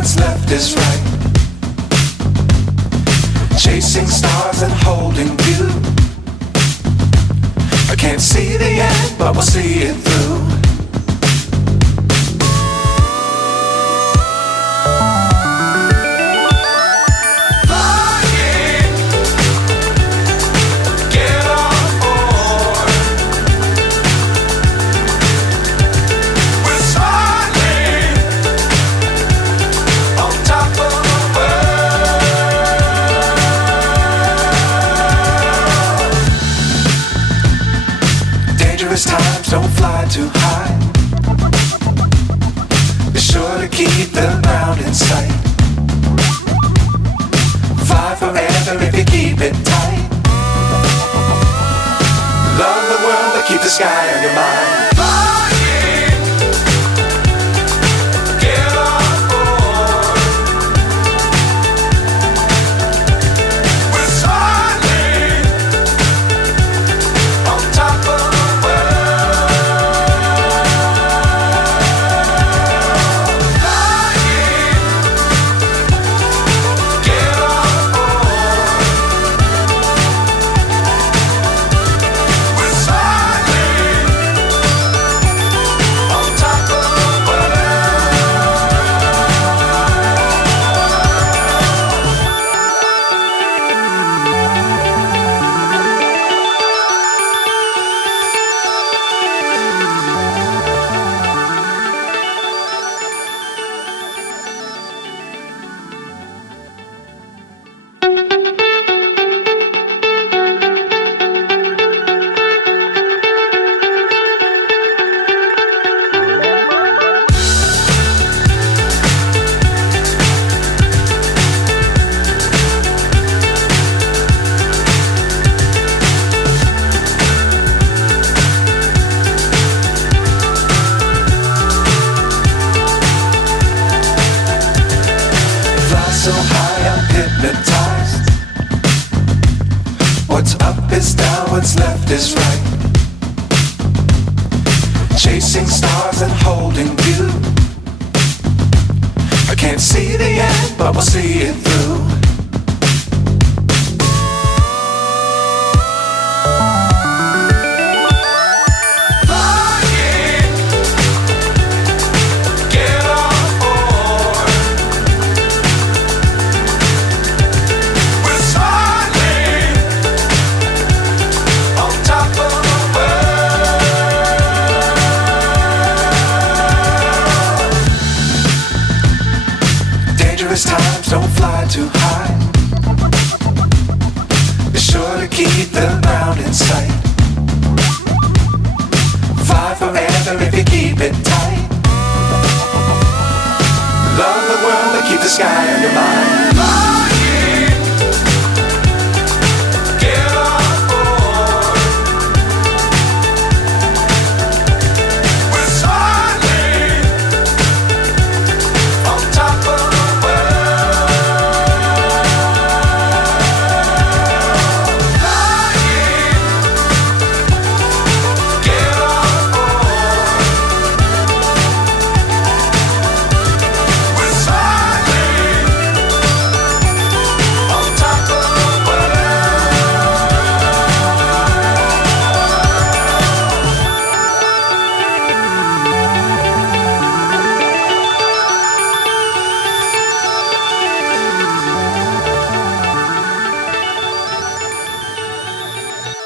what's left is right. Chasing stars and holding you. I can't see the end, but we'll see it through. Times don't fly too high. Be sure to keep the ground in sight. Fly forever if you keep it tight. Love the world but keep the sky on your mind. So high I'm hypnotized. What's up is down, what's left is right. Chasing stars and holding you. I can't see the end, but we'll see it through. Times don't fly too high. Be sure to keep the ground in sight. Fly forever if you keep it tight. Love the world but keep the sky on your mind.